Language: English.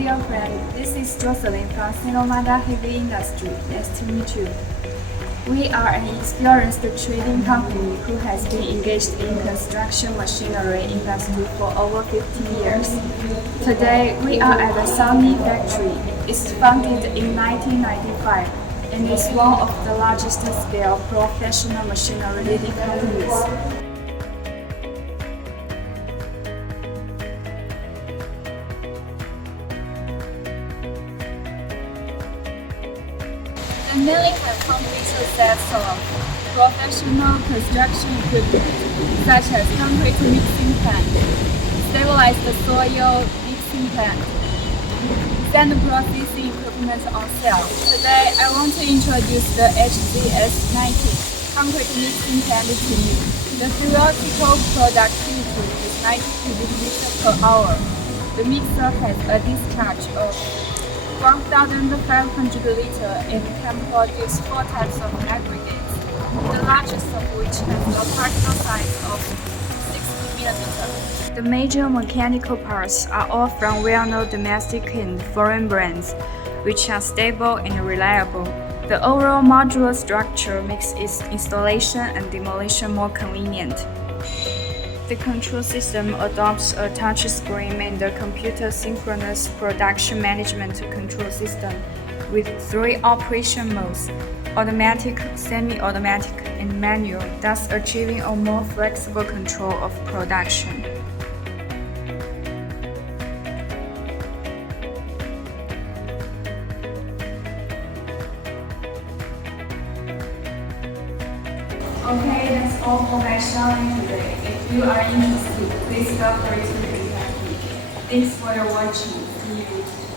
dear friend, this is Jocelyn from SINOMADA Heavy Industry. Nice to meet you. We are an experienced trading company who has been engaged in construction machinery industry for over 50 years. Today, we are at the Sunny factory. It's founded in 1995 and is one of the largest scale professional machinery leading companies. We mainly have complete sets of professional construction equipment, such as concrete mixing plant, stabilized soil mixing plant, sand processing equipment on sale. Today, I want to introduce the HZS90 Concrete Mixing Plant to you. The theoretical productivity is 90 cubic meters per hour. The mixer has a discharge of 1,500 liters and can produce 4 types of aggregates, the largest of which has a particle size of 60 mm. The major mechanical parts are all from well-known domestic and foreign brands, which are stable and reliable. The overall modular structure makes its installation and demolition more convenient. The control system adopts a touch screen and a computer synchronous production management control system with 3 operation modes: automatic, semi-automatic, and manual, thus achieving a more flexible control of production. Okay, that's all for my showing today. If you are interested, please feel free to contact me. Thanks for your watching. See you.